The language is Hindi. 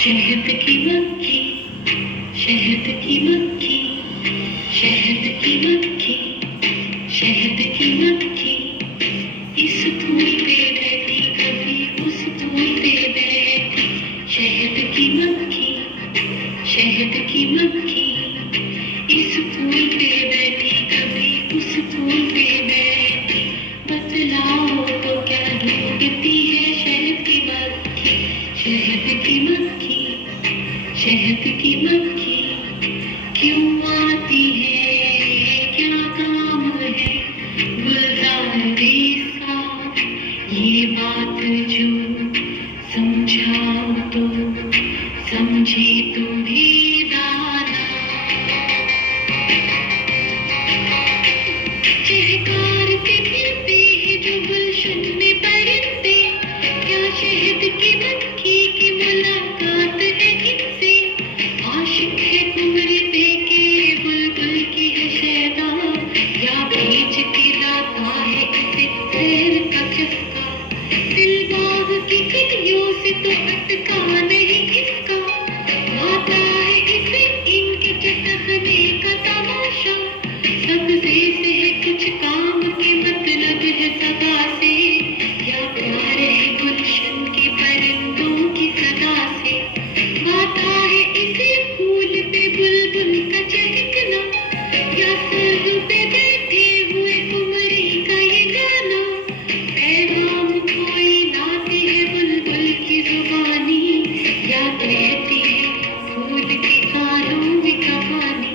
शहद की मक्खी, शहद की मक्खी, शहद की मक्खी, शहद की मक्खी, इस फूल पे बैठी कभी उस फूल पे बैठी। शहद की मक्खी, शहद की मक्खी, इस फूल पे बैठी कभी उस फूल पे बैठी। बतलाओ तो क्या ढूंढती है शहद की मक्खी, शहद की मक्खी, शहद की मक्खी, क्यों आती है, क्या काम है गुलजार इसका, ये बात जो समझाओ तो समझे तो भी दाना। चहकार के फिरते हैं जो गुलशन में परिंदे, क्या शहद की मक्खी की मुलाकात है इनसे। आशिक है घुमरते के बुलबुल की है शैदा, या भेज के लाता है इसे सैर का चस्का। दिल बाग की कलियों से तो अटका नहीं इसका, आता है इसे इनके चटकने का तमाशा। सबसे से है कुछ काम के मतलब है सदा से, या प्यार है गुलशन के परिंदों की सदा से। आता है इसे फूल पे बुलबुल का चहकना, या फूल पे बैठे हुए कुंवरी का ये गाना। पैगाम कोई लाती है बुलबुल की जुबानी, या कहती है फूल के कानों में कहानी।